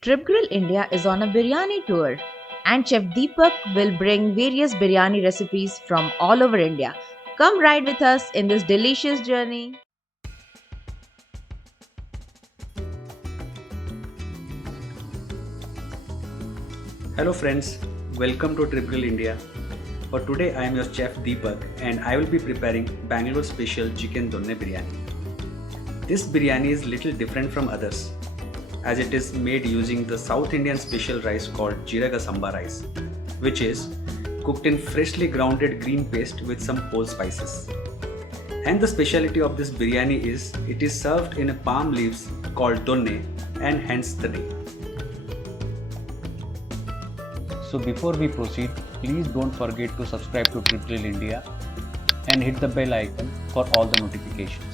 Trip Grill India is on a biryani tour, and Chef Deepak will bring various biryani recipes from all over India. Come ride with us in this delicious journey. Hello friends, welcome to Trip Grill India. For today I am your chef Deepak and I will be preparing Bangalore special chicken donne biryani. This biryani is little different from others as it is made using the South Indian special rice called Jeeraga Samba rice, which is cooked in freshly grounded green paste with some whole spices. And the speciality of this biryani is it is served in a palm leaves called donne and hence the name. So before we proceed, please don't forget to subscribe to Trip Grill India and hit the bell icon for all the notifications.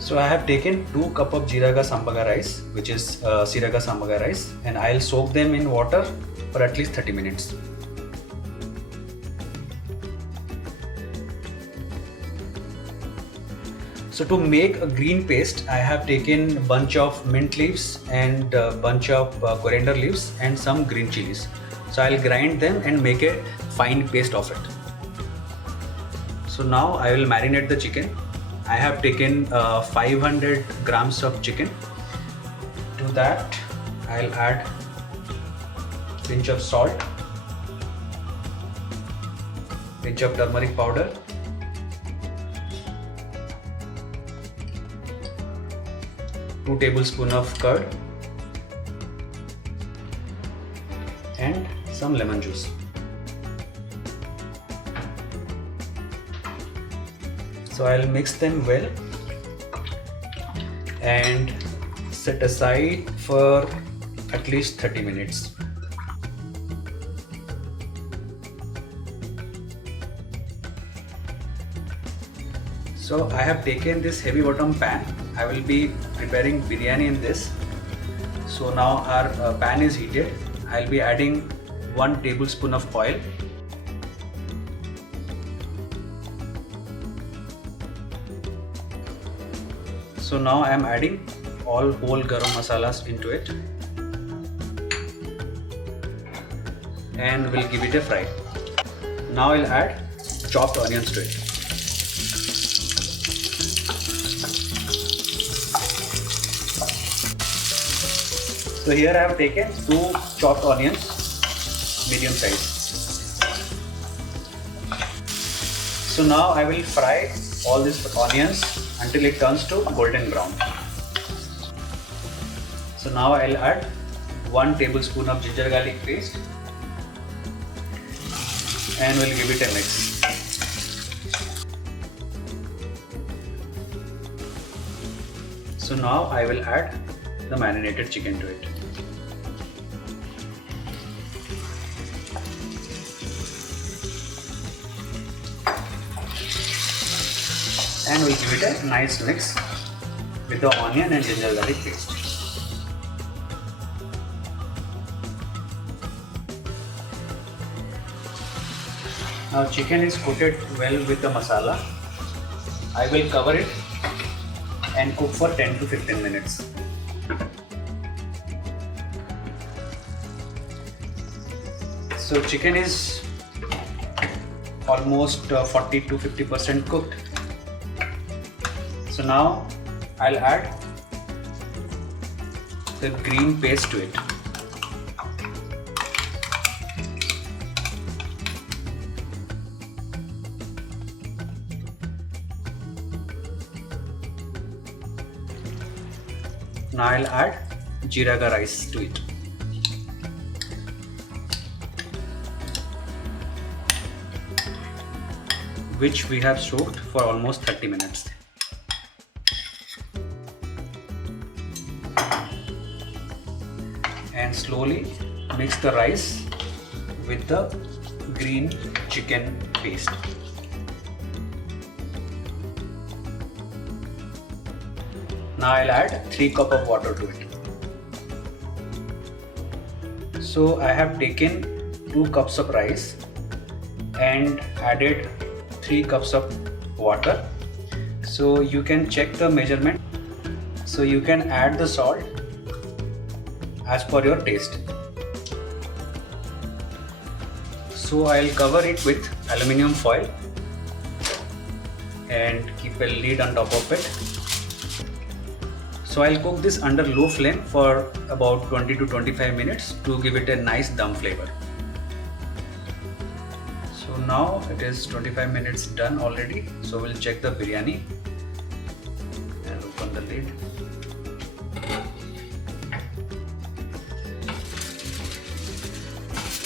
So I have taken 2 cup of Jeeraga Sambaga rice, which is Siraga Sambaga rice, and I'll soak them in water for at least 30 minutes. So to make a green paste, I have taken a bunch of mint leaves and a bunch of coriander leaves and some green chilies. So I'll grind them and make a fine paste of it. So now I will marinate the chicken. I have taken 500 grams of chicken. To that I'll add a pinch of salt, pinch of turmeric powder, 2 tablespoons of curd and some lemon juice. So I'll mix them well and set aside for at least 30 minutes. So I have taken this heavy bottom pan. I will be preparing biryani in this. So now our pan is heated. I'll be adding 1 tablespoon of oil. So now I am adding all whole garam masalas into it and we'll give it a fry. Now I'll add chopped onions to it. So here I have taken 2 chopped onions, medium size. So now I will fry all these onions until it turns to golden brown. So now I'll add 1 tablespoon of ginger garlic paste and we'll give it a mix. So now I will add the marinated chicken to it. And we'll give it a nice mix with the onion and ginger garlic paste. Now chicken is coated well with the masala. I will cover it and cook for 10 to 15 minutes. So chicken is almost 40 to 50% cooked. So now I'll add the green paste to it. Now I'll add Jeeraga rice to it. Which we have soaked for almost 30 minutes. And slowly mix the rice with the green chicken paste. Now I'll add 3 cups of water to it. So I have taken 2 cups of rice and added 3 cups of water. So you can check the measurement. So you can add the salt as per your taste. So I'll cover it with aluminium foil and keep a lid on top of it. So I'll cook this under low flame for about 20 to 25 minutes to give it a nice dum flavor. So now it is 25 minutes done already. So we'll check the biryani and open the lid.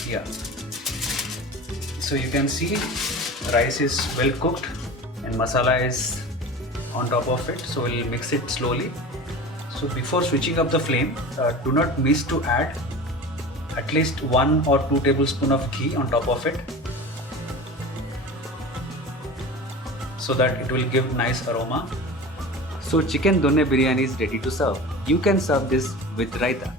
Yeah. So you can see rice is well cooked and masala is on top of it. So we'll mix it slowly. So before switching up the flame, do not miss to add at least 1 or 2 tablespoons of ghee on top of it, so that it will give nice aroma. So chicken donne biryani is ready to serve. You can serve this with raita.